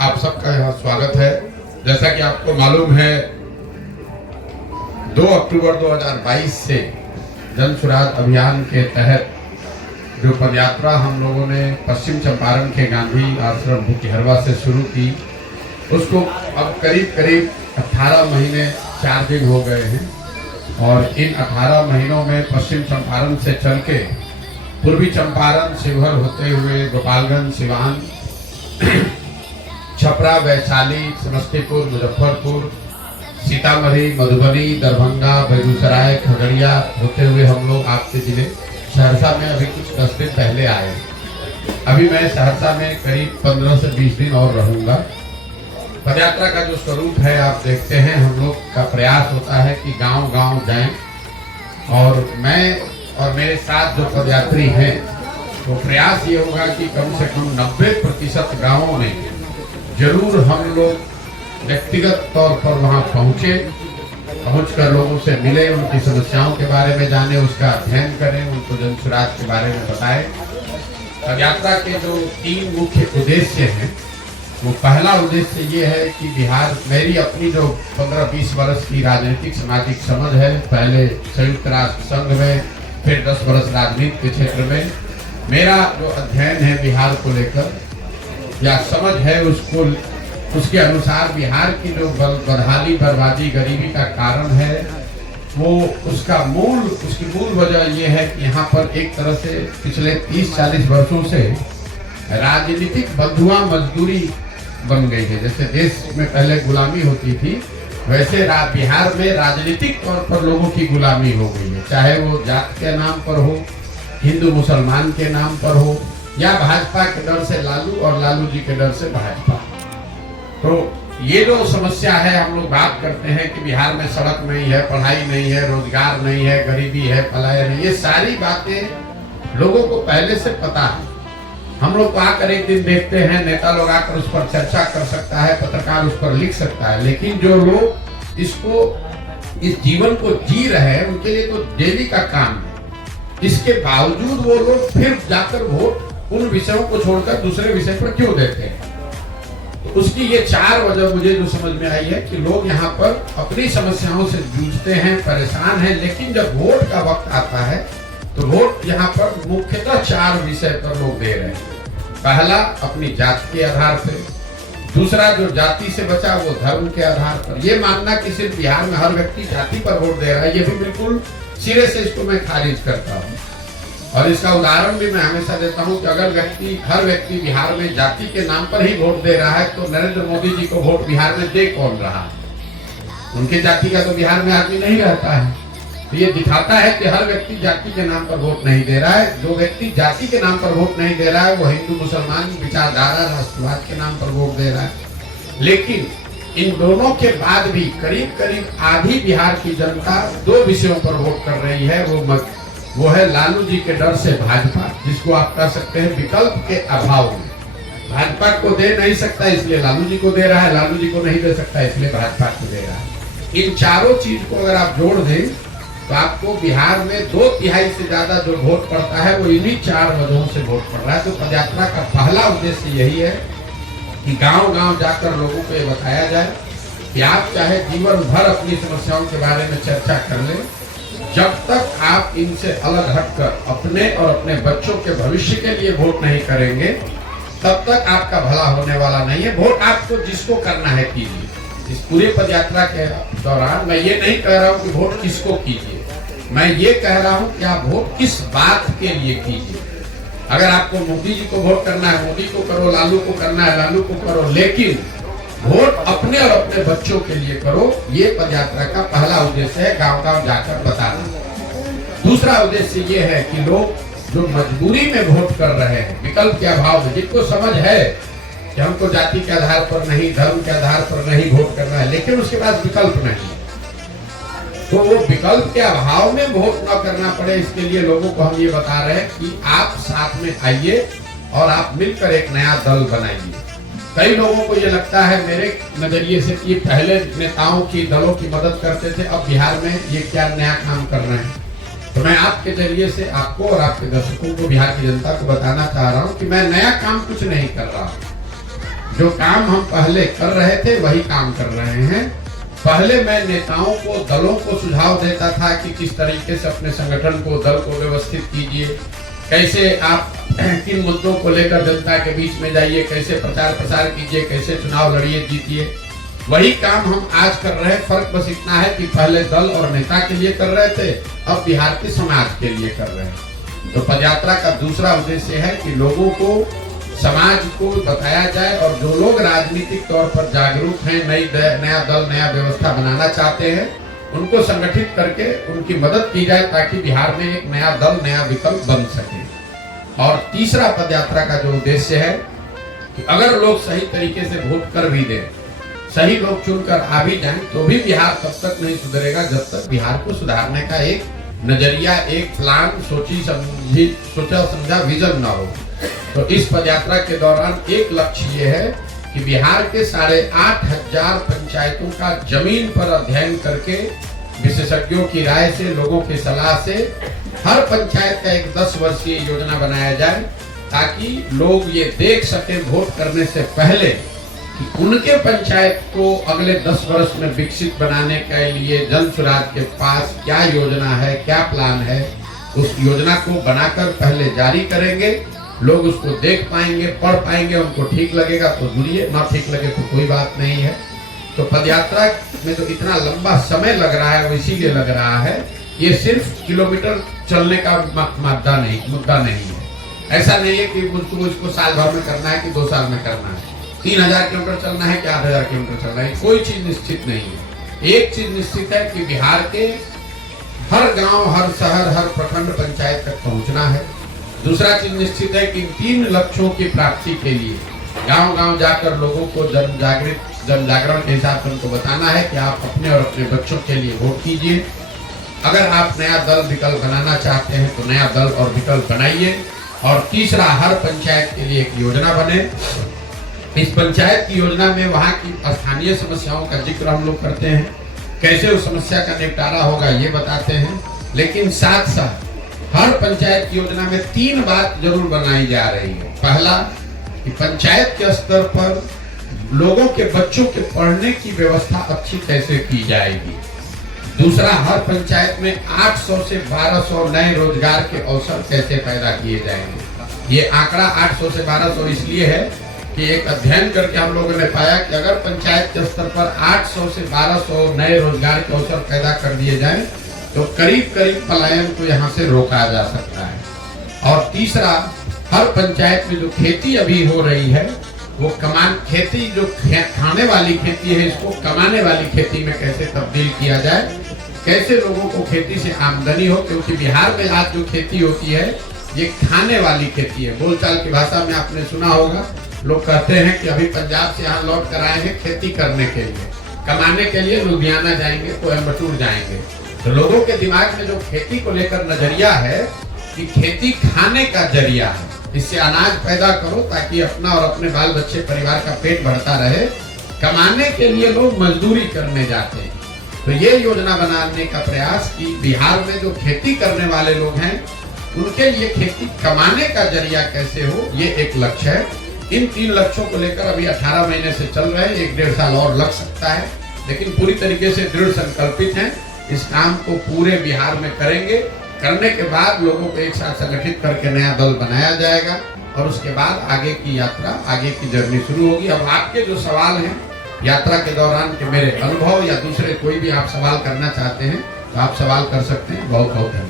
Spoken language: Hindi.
आप सबका यहाँ स्वागत है। जैसा कि आपको मालूम है 2 अक्टूबर 2022 से जन सुराज अभियान के तहत जो पदयात्रा हम लोगों ने पश्चिम चंपारण के गांधी आश्रम भूतिहरवा से शुरू की, उसको अब करीब 18 महीने 4 दिन हो गए हैं। और इन 18 महीनों में पश्चिम चंपारण से चल के पूर्वी चंपारण, शिवहर होते हुए गोपालगंज, सिवान, छपरा, वैशाली, समस्तीपुर, मुजफ्फरपुर, सीतामढ़ी, मधुबनी, दरभंगा, बेगूसराय, खगड़िया होते हुए हम लोग आपके जिले सहरसा में अभी कुछ 10 दिन पहले आए। अभी मैं सहरसा में करीब 15 से 20 दिन और रहूंगा। पदयात्रा का जो स्वरूप है आप देखते हैं, हम लोग का प्रयास होता है कि गांव-गांव जाएं और मैं और मेरे साथ जो पदयात्री हैं तो प्रयास ये होगा कि कम से कम 90% गाँवों में जरूर हम लोग व्यक्तिगत तौर पर वहाँ पहुँचकर लोगों से मिले, उनकी समस्याओं के बारे में जाने, उसका अध्ययन करें, उनको जन सुराज के बारे में बताएं। पदयात्रा के जो 3 मुख्य उद्देश्य हैं, वो पहला उद्देश्य ये है कि बिहार, मेरी अपनी जो 15-20 वर्ष की राजनीतिक सामाजिक समझ है, पहले संयुक्त राष्ट्र संघ में, फिर 10 वर्ष राजनीति के क्षेत्र में, मेरा जो अध्ययन है बिहार को लेकर या समझ है, उसके अनुसार बिहार की जो बदहाली, बर्बादी, गरीबी का कारण है, वो उसकी मूल वजह ये है कि यहाँ पर एक तरह से पिछले 30-40 वर्षों से राजनीतिक बंधुआ मजदूरी बन गई है। जैसे देश में पहले गुलामी होती थी, वैसे बिहार में राजनीतिक तौर पर लोगों की गुलामी हो गई है, चाहे वो जात के नाम पर हो, हिंदू मुसलमान के नाम पर हो, या भाजपा के डर से लालू और लालू जी के डर से भाजपा। तो ये जो समस्या है, हम लोग बात करते हैं कि बिहार में सड़क नहीं है, पढ़ाई नहीं है, रोजगार नहीं है, गरीबी है, पलायन है, ये सारी बातें लोगों को पहले से पता है। हम लोग आकर एक दिन देखते हैं, नेता लोग आकर उस पर चर्चा कर सकता है, पत्रकार उस पर लिख सकता है, लेकिन जो लोग इस जीवन को जी रहे हैं उनके लिए तो डेली का काम है। इसके बावजूद वो लोग फिर जाकर वोट उन विषयों को छोड़कर दूसरे विषय पर क्यों देते हैं? तो उसकी ये 4 वजह मुझे जो समझ में आई है कि लोग यहाँ पर अपनी समस्याओं से जूझते हैं, परेशान हैं, लेकिन जब वोट का वक्त आता है तो वोट यहाँ पर मुख्यतः 4 विषय पर लोग दे रहे हैं। पहला, अपनी जात के आधार पे। दूसरा, जो जाति से बचा वो धर्म के आधार पर। ये मानना कि सिर्फ बिहार में हर व्यक्ति जाति पर वोट दे रहा है, ये भी बिल्कुल सिरे से इसको मैं खारिज करता हूँ। और इसका उदाहरण भी मैं हमेशा देता हूँ कि अगर हर व्यक्ति बिहार में जाति के नाम पर ही वोट दे रहा है तो नरेंद्र मोदी जी को वोट बिहार में दे कौन रहा है? उनके जाति का तो बिहार में आदमी नहीं रहता है। तो ये दिखाता है कि हर व्यक्ति जाति के नाम पर वोट नहीं दे रहा है। जो व्यक्ति जाति के नाम पर वोट नहीं दे रहा है वो हिंदू मुसलमान विचारधारा, राष्ट्रवाद के नाम पर वोट दे रहा है। लेकिन इन दोनों के बाद भी करीब आधी बिहार की जनता 2 विषयों पर वोट कर रही है। वो है लालू जी के डर से भाजपा, जिसको आप कह सकते हैं विकल्प के अभाव में। भाजपा को दे नहीं सकता इसलिए लालू जी को दे रहा है, लालू जी को नहीं दे सकता इसलिए भाजपा को दे रहा है। इन चारों चीज को अगर आप जोड़ दें तो आपको बिहार में 2/3 से ज्यादा जो वोट पड़ता है वो इन्हीं 4 वजहों से वोट पड़ रहा है। तो पदयात्रा का पहला उद्देश्य यही है कि गांव-गांव जाकर लोगों को ये बताया जाए कि आप चाहे जीवन भर अपनी समस्याओं के बारे में चर्चा कर लें, जब तक आप इनसे अलग हटकर अपने और अपने बच्चों के भविष्य के लिए वोट नहीं करेंगे, तब तक आपका भला होने वाला नहीं है। वोट आपको जिसको करना है कीजिए। इस पूरे पदयात्रा के दौरान मैं ये नहीं कह रहा हूँ कि वोट किसको कीजिए, मैं ये कह रहा हूँ कि आप वोट किस बात के लिए कीजिए। अगर आपको मोदी जी को वोट करना है, मोदी को करो, लालू को करना है, लालू को करो, लेकिन वोट अपने और अपने बच्चों के लिए करो। ये पदयात्रा का पहला उद्देश्य है, गांव-गांव जाकर बताना। दूसरा उद्देश्य ये है कि लोग जो मजबूरी में वोट कर रहे हैं, विकल्प के अभाव में, जिनको समझ है कि हमको जाति के आधार पर नहीं, धर्म के आधार पर नहीं वोट करना है, लेकिन उसके पास विकल्प नहीं, तो वो विकल्प के अभाव में वोट न करना पड़े, इसके लिए लोगों को हम ये बता रहे हैं कि आप साथ में आइए और आप मिलकर एक नया दल बनाइए। कई लोगों को ये लगता है मेरे नजरिए से कि पहले नेताओं की, दलों की मदद करते थे, अब बिहार में ये क्या नया काम कर रहे हैं। तो मैं आपके जरिए से आपको और आपके दर्शकों को, बिहार की जनता को बताना चाह रहा हूँ कि मैं नया काम कुछ नहीं कर रहा हूँ। जो काम हम पहले कर रहे थे वही काम कर रहे हैं। पहले मैं नेताओं को, दलों को सुझाव देता था कि किस तरीके से अपने संगठन को, दल को व्यवस्थित कीजिए, कैसे आप किन मुद्दों को लेकर जनता के बीच में जाइए, कैसे प्रचार प्रसार कीजिए, कैसे चुनाव लड़िए, जीतिए। वही काम हम आज कर रहे हैं। फर्क बस इतना है कि पहले दल और नेता के लिए कर रहे थे, अब बिहार के समाज के लिए कर रहे हैं। तो पदयात्रा का दूसरा उद्देश्य है कि लोगों को, समाज को बताया जाए, और जो लोग राजनीतिक तौर पर जागरूक हैं, नया दल, नया व्यवस्था बनाना चाहते हैं, उनको संगठित करके उनकी मदद की जाए ताकि बिहार में एक नया दल, नया विकल्प बन सके। और तीसरा पदयात्रा का जो उद्देश्य है कि अगर लोग सही तरीके से वोट कर भी दें, सही लोग चुनकर आ भी जाएं, तो भी बिहार तब तक नहीं सुधरेगा जब तक बिहार को सुधारने का एक नजरिया, एक प्लान, सोचा समझा विजन न हो। तो इस पदयात्रा के दौरान एक लक्ष्य ये है कि बिहार के 8,500 पंचायतों का जमीन पर अध्ययन करके, विशेषज्ञों की राय से, लोगों की सलाह से हर पंचायत का एक 10 वर्षीय योजना बनाया जाए, ताकि लोग ये देख सके वोट करने से पहले कि उनके पंचायत को अगले 10 वर्ष में विकसित बनाने के लिए जन सुराज के पास क्या योजना है, क्या प्लान है। उस योजना को बनाकर पहले जारी करेंगे, लोग उसको देख पाएंगे, पढ़ पाएंगे, उनको ठीक लगेगा तो जुड़िए, ना ठीक लगे तो कोई बात नहीं है। तो पदयात्रा में जो इतना लंबा समय लग रहा है वो इसीलिए लग रहा है, ये सिर्फ किलोमीटर चलने का मुद्दा नहीं है। ऐसा नहीं है कि मुझको इसको साल भर में करना है कि 2 साल में करना है, 3000 किलोमीटर चलना है कि 8000 किलोमीटर चलना है, कोई चीज निश्चित नहीं है। एक चीज निश्चित है कि बिहार के हर गांव, हर शहर, हर प्रखंड पंचायत तक पहुंचना है। दूसरा चीज निश्चित है कि 3 लक्ष्यों की प्राप्ति के लिए गांव-गांव जाकर लोगों को जन जागरण के हिसाब से उनको बताना है कि आप अपने और अपने बच्चों के लिए वोट कीजिए। अगर आप नया दल, विकल्प बनाना चाहते हैं तो नया दल और विकल्प बनाइए। और तीसरा, हर पंचायत के लिए एक योजना बने। इस पंचायत की योजना में वहाँ की स्थानीय समस्याओं का जिक्र हम लोग करते हैं, कैसे उस समस्या का निपटारा होगा ये बताते हैं। लेकिन साथ साथ हर पंचायत की योजना में 3 बात जरूर बनाई जा रही है। पहला, कि पंचायत के स्तर पर लोगों के बच्चों के पढ़ने की व्यवस्था अच्छी कैसे की जाएगी। दूसरा, हर पंचायत में 800 से 1200 नए रोजगार के अवसर कैसे पैदा किए जाएंगे। ये आंकड़ा 800 से 1200 इसलिए है कि एक अध्ययन करके हम लोगों ने पाया कि अगर पंचायत के स्तर पर 800 से 1200 नए रोजगार के अवसर पैदा कर दिए जाएं, तो करीब पलायन को यहाँ से रोका जा सकता है। और तीसरा, हर पंचायत में जो खेती अभी हो रही है, वो खेती जो खाने वाली खेती है, इसको कमाने वाली खेती में कैसे तब्दील किया जाए, कैसे लोगों को खेती से आमदनी हो। क्योंकि बिहार में आज जो खेती होती है ये खाने वाली खेती है। बोलचाल की भाषा में आपने सुना होगा, लोग कहते हैं कि अभी पंजाब से यहाँ लौट कर आए हैं खेती करने के लिए, कमाने के लिए लुधियाना जाएंगे, कोयम्बटूर जाएंगे। तो लोगों के दिमाग में जो खेती को लेकर नजरिया है कि खेती खाने का जरिया है, इससे अनाज पैदा करो ताकि अपना और अपने बाल बच्चे, परिवार का पेट बढ़ता रहे। कमाने के लिए लोग मजदूरी करने जाते हैं। तो ये योजना बनाने का प्रयास कि बिहार में जो खेती करने वाले लोग हैं उनके लिए खेती कमाने का जरिया कैसे हो, ये एक लक्ष्य है। इन 3 लक्ष्यों को लेकर अभी 18 महीने से चल रहे हैं, 1-1.5 साल और लग सकता है, लेकिन पूरी तरीके से दृढ़ संकल्पित हैं। इस काम को पूरे बिहार में करेंगे। करने के बाद लोगों को एक साथ संगठित करके नया दल बनाया जाएगा और उसके बाद आगे की यात्रा, आगे की जर्नी शुरू होगी। अब आपके जो सवाल हैं यात्रा के दौरान के मेरे अनुभव या दूसरे कोई भी आप सवाल करना चाहते हैं तो आप सवाल कर सकते हैं। बहुत बहुत धन्यवाद।